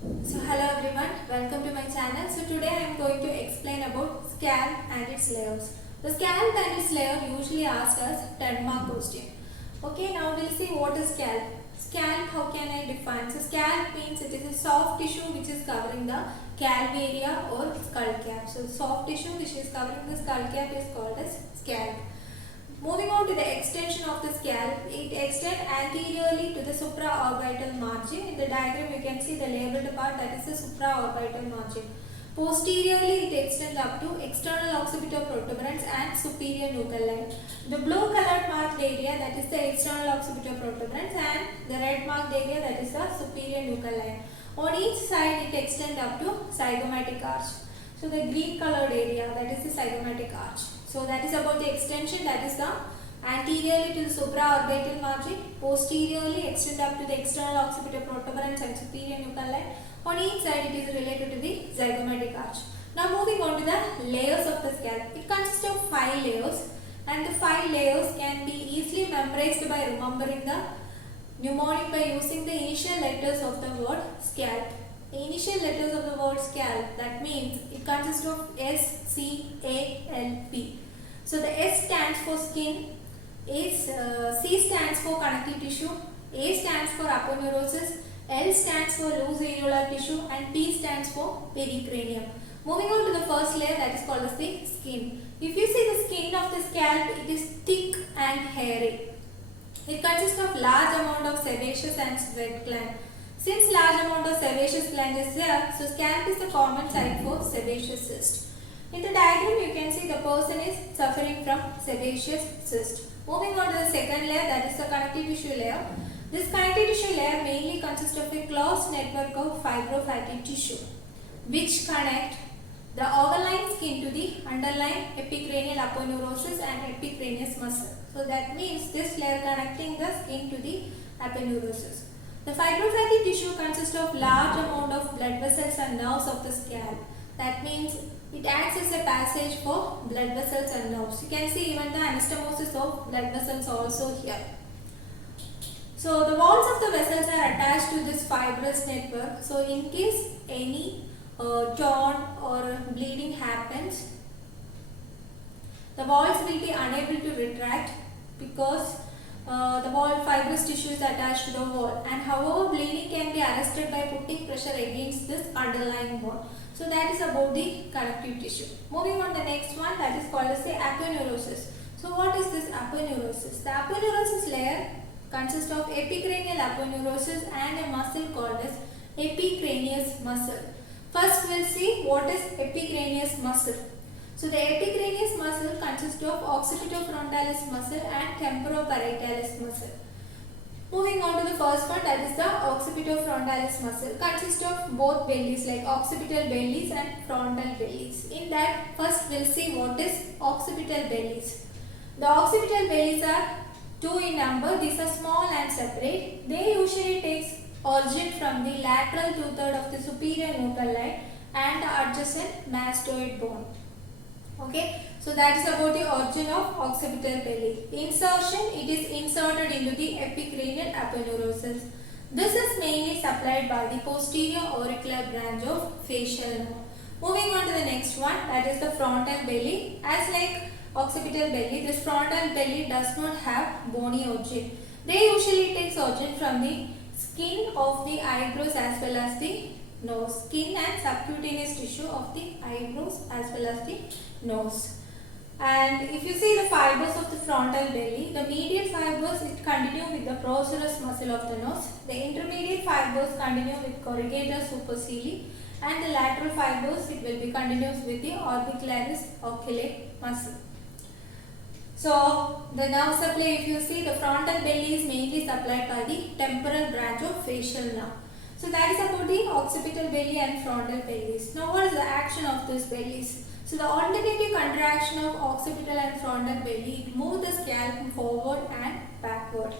So hello everyone, welcome to my channel. So today I am going to explain about scalp and its layers. The scalp and its layer usually asked us 10-mark question. Okay, now we'll see what is scalp. Scalp, how can I define? So scalp means it is a soft tissue which is covering the calvaria or skull cap. So soft tissue which is covering the skull cap is called as scalp. Moving on to the extension of the scalp, it extends anteriorly to the supraorbital margin. In the diagram, you can see the labeled part, that is the supraorbital margin. Posteriorly, it extends up to external occipital protuberance and superior nuchal line. The blue colored marked area, that is the external occipital protuberance, and the red marked area, that is the superior nuchal line. On each side, it extends up to zygomatic arch. So the green colored area, that is the zygomatic arch. So that is about the extension, that is the anteriorly to the supraorbital margin, posteriorly extend up to the external occipital protuberance and superior nuchal line. On each side it is related to the zygomatic arch. Now moving on to the layers of the scalp. It consists of 5 layers and the 5 layers can be easily memorized by remembering the mnemonic by using the initial letters of the word scalp. The initial letters of the word scalp, that means it consists of S, C, A, L, P. So the S stands for skin, C stands for connective tissue, A stands for aponeurosis, L stands for loose areolar tissue, and P stands for pericranium. Moving on to the first layer, that is called as the skin. If you see the skin of the scalp, it is thick and hairy. It consists of large amount of sebaceous and sweat gland. Since large amount of sebaceous gland is there, so scalp is the common site for sebaceous cyst. In the diagram, you can see the person is suffering from sebaceous cyst. Moving on to the second layer, that is the connective tissue layer. This connective tissue layer mainly consists of a closed network of fibrofatty tissue, which connect the overlying skin to the underlying epicranial aponeurosis and epicranius muscle. So that means this layer connecting the skin to the aponeurosis. The fibrofatty tissue consists of large amount of blood vessels and nerves of the scalp. That means it acts as a passage for blood vessels and nerves. You can see even the anastomosis of blood vessels also here. So the walls of the vessels are attached to this fibrous network. So in case any torn or bleeding happens, the walls will be unable to retract because the wall fibrous tissue is attached to the wall, and however bleeding can be arrested by putting pressure against this underlying bone. So that is about the connective tissue. Moving on to the next one, that is called as the aponeurosis. So what is this aponeurosis? The aponeurosis layer consists of epicranial aponeurosis and a muscle called as epicranius muscle. First we'll see what is epicranius muscle. So the epicranius muscle consists of occipitofrontalis muscle and temporoparietalis muscle. Moving on to the first one, that is the occipitofrontalis muscle, consists of both bellies like occipital bellies and frontal bellies. In that, first we'll see what is occipital bellies. The occipital bellies are 2 in number. These are small and separate. They usually takes origin from the lateral 2/3 of the superior nuchal line and the adjacent mastoid bone. Okay, so that is about the origin of occipital belly. Insertion, it is inserted into the epicranial aponeurosis. This is mainly supplied by the posterior auricular branch of facial nerve. Moving on to the next one, that is the frontal belly. As like occipital belly, this frontal belly does not have bony origin. They usually take origin from the skin of the eyebrows as well as the nose. Skin and subcutaneous tissue of the eyebrows as well as the nose. And if you see the fibers of the frontal belly, the medial fibers it continue with the procerus muscle of the nose. The intermediate fibers continue with corrugator supercilii, and the lateral fibers it will be continuous with the orbicularis oculi muscle. So the nerve supply, if you see, the frontal belly is mainly supplied by the temporal branch of facial nerve. So that is about the occipital belly and frontal bellies. Now what is the action of these bellies? So the alternative contraction of occipital and frontal belly, it moves the scalp forward and backward.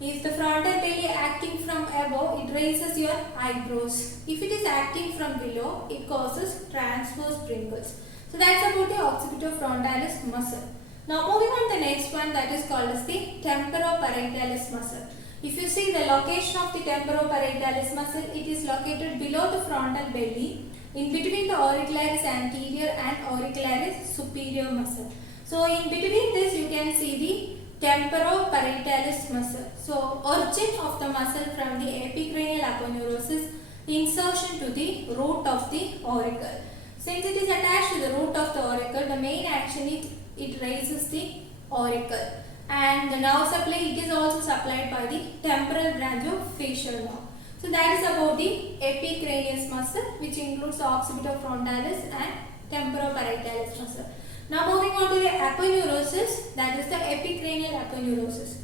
If the frontal belly acting from above, it raises your eyebrows. If it is acting from below, it causes transverse wrinkles. So that's about the occipitofrontalis muscle. Now moving on to the next one, that is called as the temporoparietalis muscle. If you see the location of the temporoparaetalis muscle, it is located below the frontal belly, in between the auricularis anterior and auricularis superior muscle. So in between this you can see the temporoparaetalis muscle. So origin of the muscle from the epicranial aponeurosis, insertion to the root of the auricle. Since it is attached to the root of the auricle, the main action is it raises the auricle, and the nerve supply, it is also supplied by the temporal branch of facial nerve. So that is about the epicranius muscle, which includes the occipitofrontalis and temporoparaetalis muscle. Now moving on to the aponeurosis, that is the epicranial aponeurosis.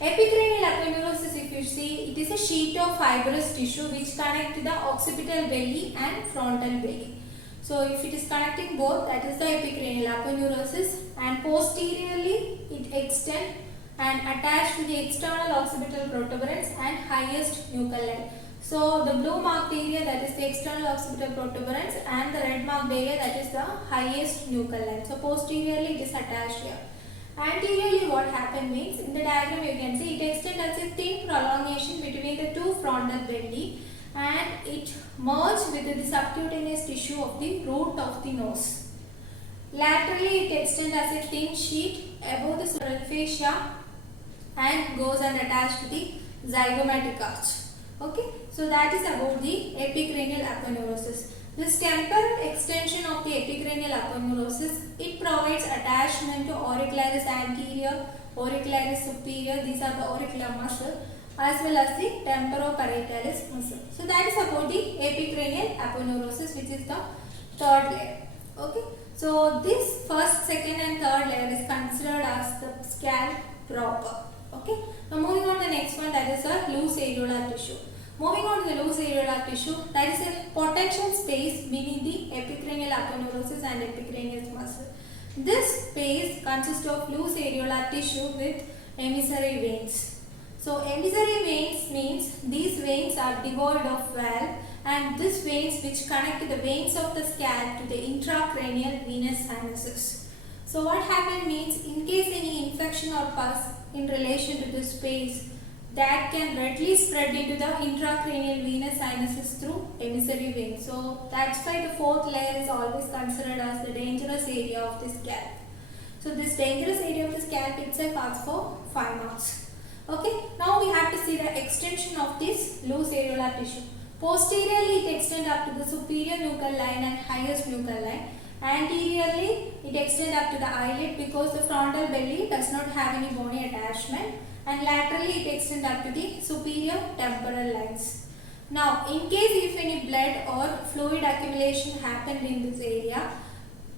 Epicranial aponeurosis, if you see, it is a sheet of fibrous tissue which connects the occipital belly and frontal belly. So if it is connecting both, that is the epicranial aponeurosis, and posteriorly it extends and attached to the external occipital protuberance and highest nuchal line. So the blue marked area, that is the external occipital protuberance, and the red marked area, that is the highest nuchal line. So posteriorly it is attached here. Anteriorly what happened means, in the diagram you can see it extends as a thin prolongation between the two frontal belly, and it merged with the subcutaneous tissue of the root of the nose. Laterally it extends as a thin sheet above the cerebral fascia and goes and attached to the zygomatic arch. Okay, so that is about the epicranial aponeurosis. This temporal extension of the epicranial aponeurosis, it provides attachment to auricularis anterior, auricularis superior, these are the auricular muscle, as well as the temporoparaetalis muscle. So that is about the epicranial aponeurosis, which is the third layer. Okay, so this first, second and third layer is considered as the scalp proper. Okay, now moving on to the next one, that is a loose areolar tissue. Moving on to the loose areolar tissue, that is a potential space beneath the epicranial aponeurosis and epicranial muscle. This space consists of loose areolar tissue with emissary veins. So emissary veins means these veins are devoid of valve, and these veins which connect the veins of the scalp to the intracranial venous sinuses. So what happened means, in case any infection or pus in relation to this space, that can readily spread into the intracranial venous sinuses through emissary veins. So that's why the fourth layer is always considered as the dangerous area of the scalp. So this dangerous area of the scalp itself asks for 5 marks. Okay, now we have to see the extension of this loose areolar tissue. Posteriorly it extends up to the superior nuchal line and highest nuchal line. Anteriorly it extends up to the eyelid because the frontal belly does not have any bony attachment, and laterally it extends up to the superior temporal lines. Now in case if any blood or fluid accumulation happened in this area,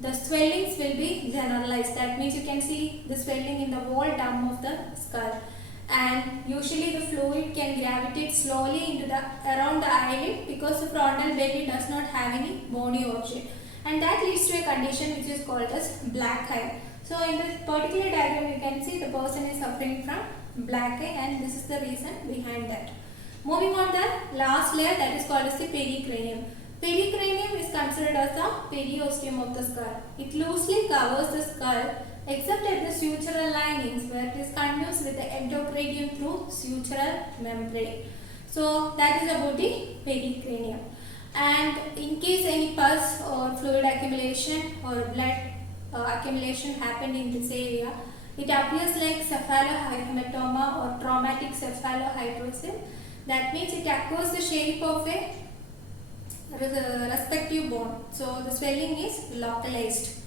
the swellings will be generalized. That means you can see the swelling in the wall dome of the skull, and usually the fluid can gravitate slowly into the around the eyelid because the frontal belly does not have any bony origin, and that leads to a condition which is called as black eye. So in this particular diagram you can see the person is suffering from black eye, and this is the reason behind that. Moving on, the last layer, that is called as the pericranium. Pericranium is considered as the periosteum of the skull. It loosely covers the skull except at the sutural linings, where it is continuous with the endocranium through sutural membrane. So that is about the pericranium. And in case any pus or fluid accumulation or blood accumulation happened in this area, it appears like cephalohematoma or traumatic cephalohypoxia. That means it acquires the shape of a respective bone. So the swelling is localized.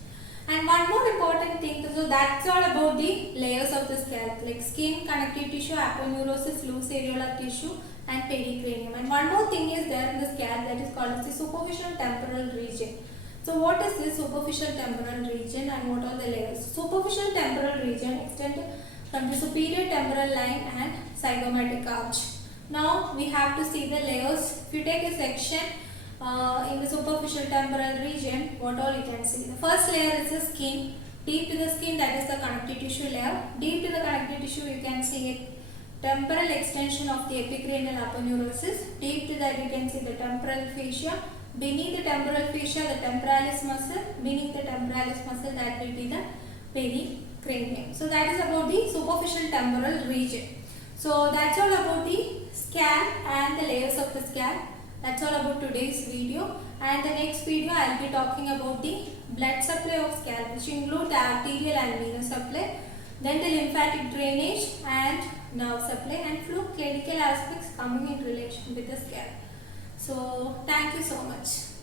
And one more important thing, so that's all about the layers of the scalp, like skin, connective tissue, aponeurosis, loose areolar tissue, and pericranium. And one more thing is there in the scalp, that is called as the superficial temporal region. So what is this superficial temporal region and what are the layers? Superficial temporal region extends from the superior temporal line and zygomatic arch. Now we have to see the layers. If you take a section in the superficial temporal region, what all you can see. The first layer is the skin. Deep to the skin, that is the connective tissue layer. Deep to the connective tissue, you can see a temporal extension of the epicranial aponeurosis. Deep to that, you can see the temporal fascia. Beneath the temporal fascia, the temporalis muscle. Beneath the temporalis muscle, that will be the pericranium. So that is about the superficial temporal region. So that's all about the scalp and the layers of the scalp. That's all about today's video, and the next video I'll be talking about the blood supply of scalp, which include the arterial and venous supply, then the lymphatic drainage and nerve supply, and few clinical aspects coming in relation with the scalp. So thank you so much.